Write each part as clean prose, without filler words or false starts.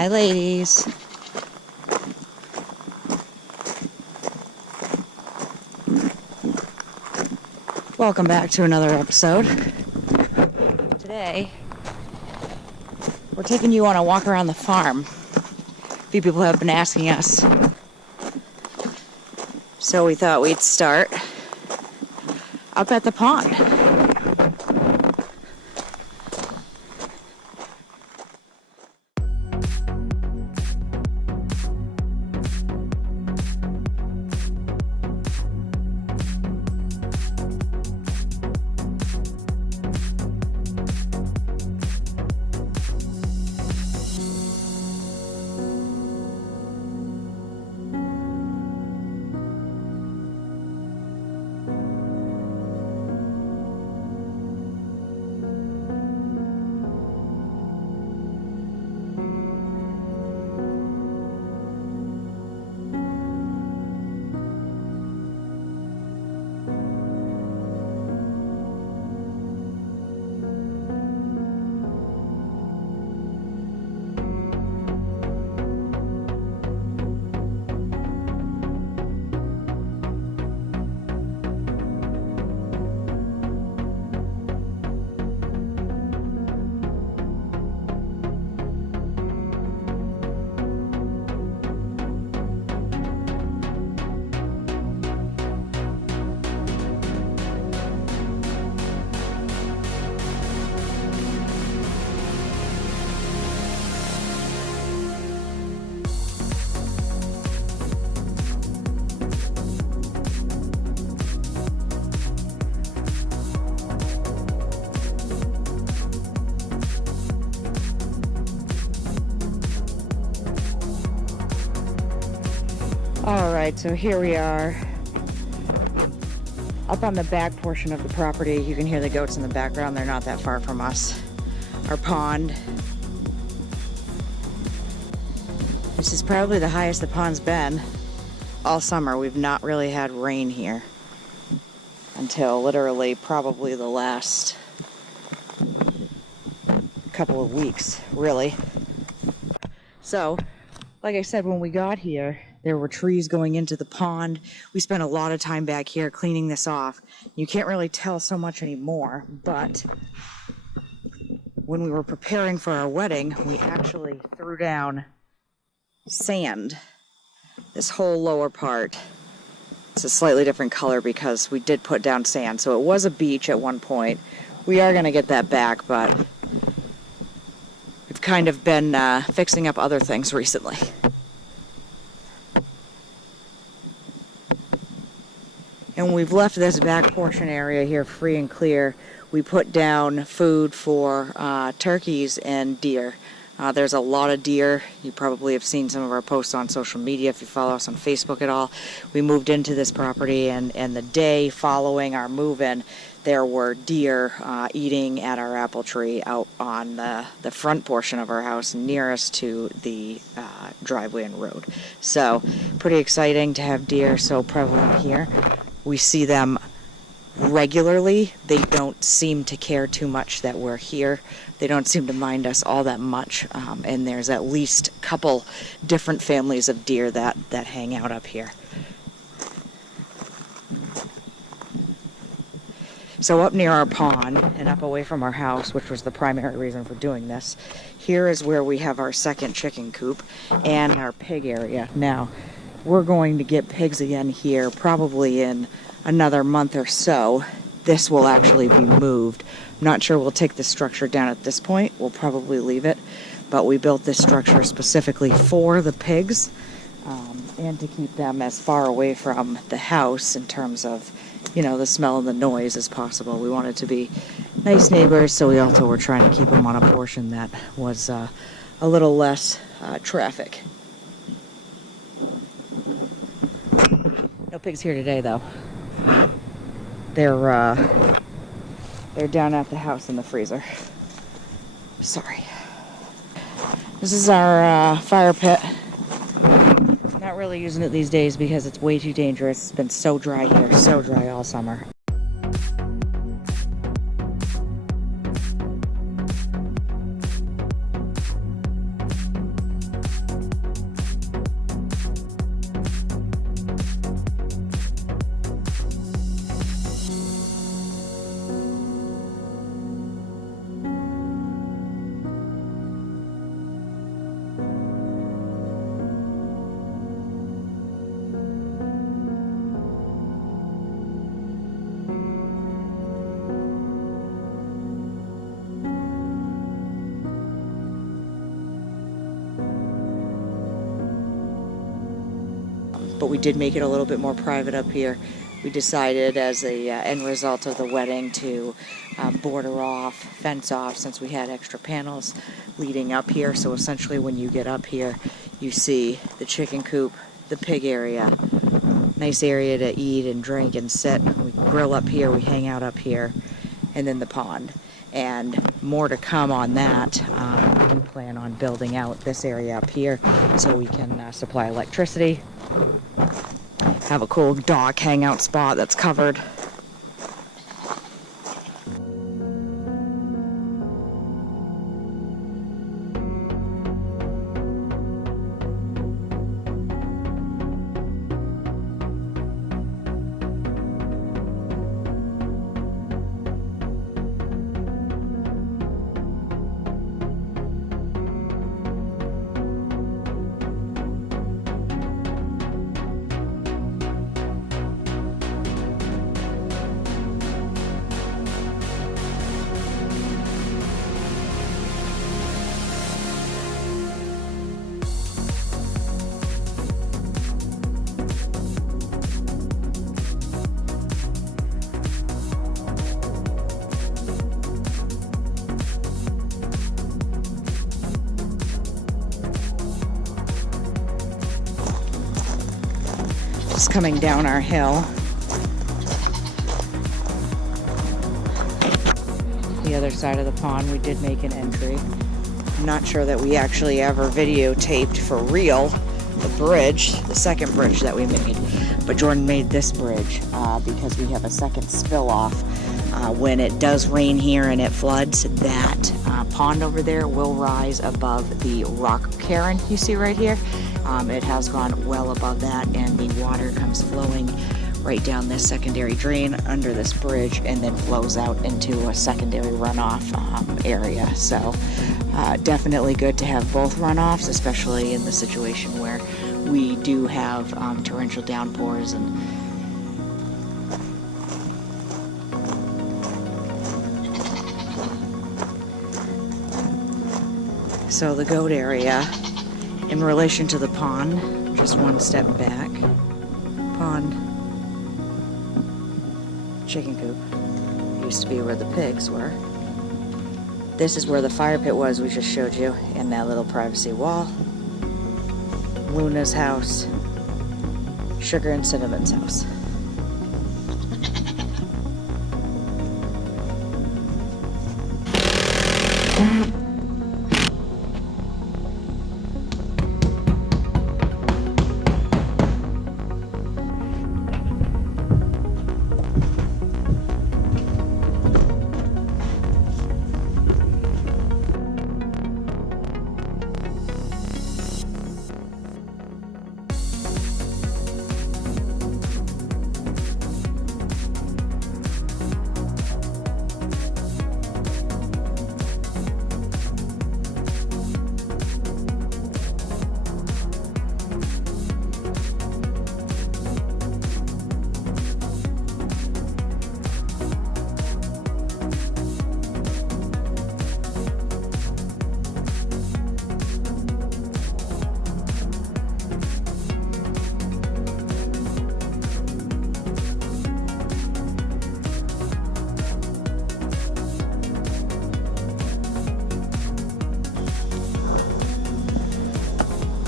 Hi, ladies. Welcome back to another episode. Today, we're taking you on a walk around the farm. A few people have been asking us. So we thought we'd start up at the pond. Alright, so here we are up on the back portion of the property. You can hear the goats in the background. They're not that far from us. Our pond. This is probably the highest the pond's been all summer. We've not really had rain here until literally probably the last couple of weeks, really. So, like I said, when we got here, there were trees going into the pond. We spent a lot of time back here cleaning this off. You can't really tell so much anymore, but when we were preparing for our wedding, we actually threw down sand. This whole lower part. It's a slightly different color because we did put down sand. So it was a beach at one point. We are going to get that back, but we've kind of been fixing up other things recently. And we've left this back portion area here free and clear. We put down food for turkeys and deer. There's a lot of deer. You probably have seen some of our posts on social media if you follow us on Facebook at all. We moved into this property, and the day following our move-in, there were deer eating at our apple tree out on the front portion of our house nearest to the driveway and road. So pretty exciting to have deer so prevalent here. We see them regularly. They don't seem to care too much that we're here. They don't seem to mind us all that much. And there's at least a couple different families of deer that hang out up here. So up near our pond and up away from our house, which was the primary reason for doing this, here is where we have our second chicken coop and our pig area. Now, we're going to get pigs again here probably in another month or so. This will actually be moved. I'm not sure we'll take the structure down at this point. We'll probably leave it. But we built this structure specifically for the pigs and to keep them as far away from the house in terms of, you know, the smell and the noise as possible. We wanted to be nice neighbors, so we also were trying to keep them on a portion that was a little less traffic. No pigs here today, though. They're down at the house in the freezer. Sorry. This is our fire pit. Not really using it these days because it's way too dangerous. It's been so dry here, so dry all summer. but we did make it a little bit more private up here. We decided as a end result of the wedding to border off, fence off, since we had extra panels leading up here. So essentially when you get up here, you see the chicken coop, the pig area, nice area to eat and drink and sit. We grill up here, we hang out up here, and then the pond. And more to come on that. We plan on building out this area up here so we can supply electricity, have a cool dock hangout spot that's covered. Just coming down our hill. The other side of the pond, we did make an entry. I'm not sure that we actually ever videotaped for real the bridge, the second bridge that we made. But Jordan made this bridge because we have a second spill off. When it does rain here and it floods, that pond over there will rise above the rock cairn you see right here. It has gone well above that, and the water comes flowing right down this secondary drain under this bridge and then flows out into a secondary runoff area. So definitely good to have both runoffs, especially in the situation where we do have torrential downpours. And so the goat area in relation to the pond, just one step back, pond, chicken coop, used to be where the pigs were. This is where the fire pit was we just showed you, and that little privacy wall. Luna's house, Sugar and Cinnamon's house.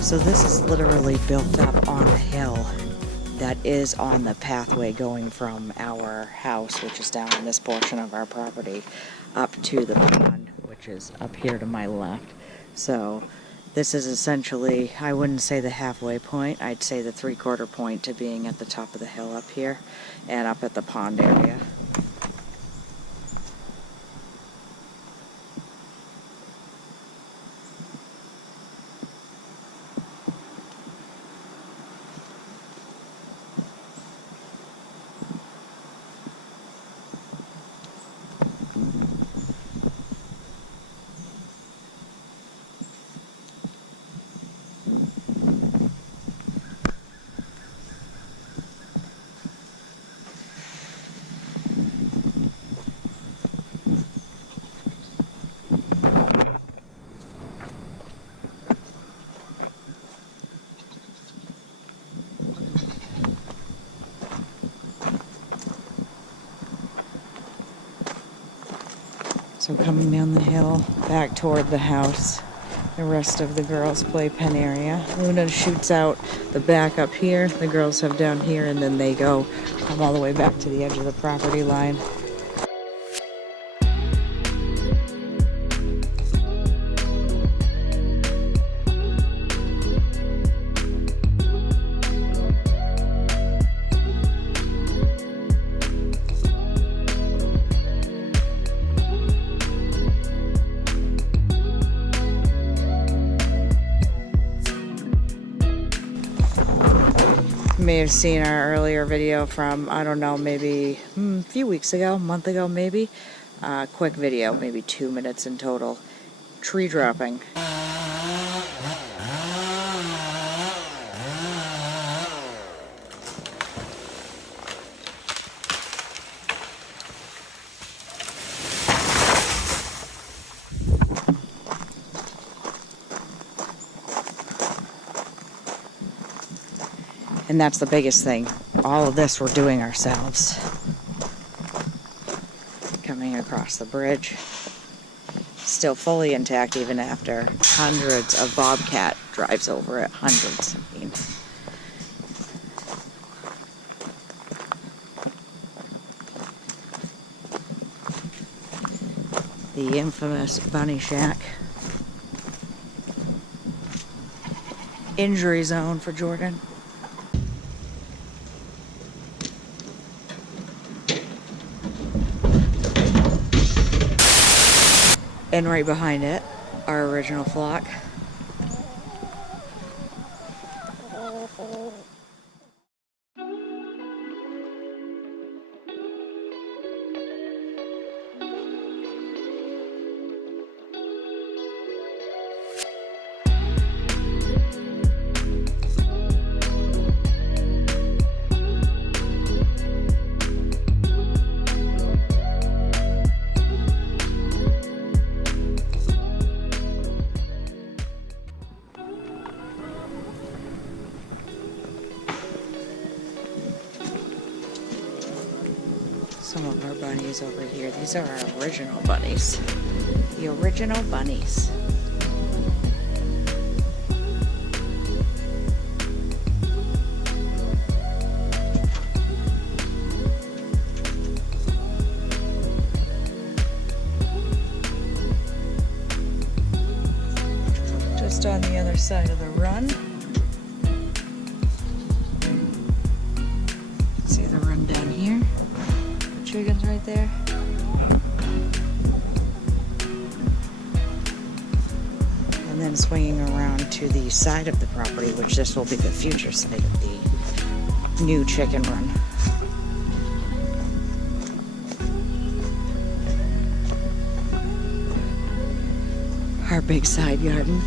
So this is literally built up on a hill that is on the pathway going from our house, which is down in this portion of our property, up to the pond, which is up here to my left. So this is essentially, I wouldn't say the halfway point, I'd say the 3/4 point to being at the top of the hill up here and up at the pond area. So coming down the hill back toward the house. The rest of the girls' playpen area. Luna shoots out the back up here, the girls have down here, and then they go all the way back to the edge of the property line. You may have seen our earlier video from, I don't know, maybe a few weeks ago, a month ago maybe. Quick video, maybe 2 minutes in total. Tree dropping. And that's the biggest thing. All of this we're doing ourselves. Coming across the bridge. Still fully intact even after hundreds of bobcat drives over it. Hundreds, I mean. The infamous bunny shack. Injury zone for Jordan. And right behind it, our original flock. Some of our bunnies over here. These are our original bunnies. The original bunnies. Just on the other side of the run. See the run down here? Chickens right there. And then swinging around to the side of the property, which this will be the future site of the new chicken run. Our big side garden.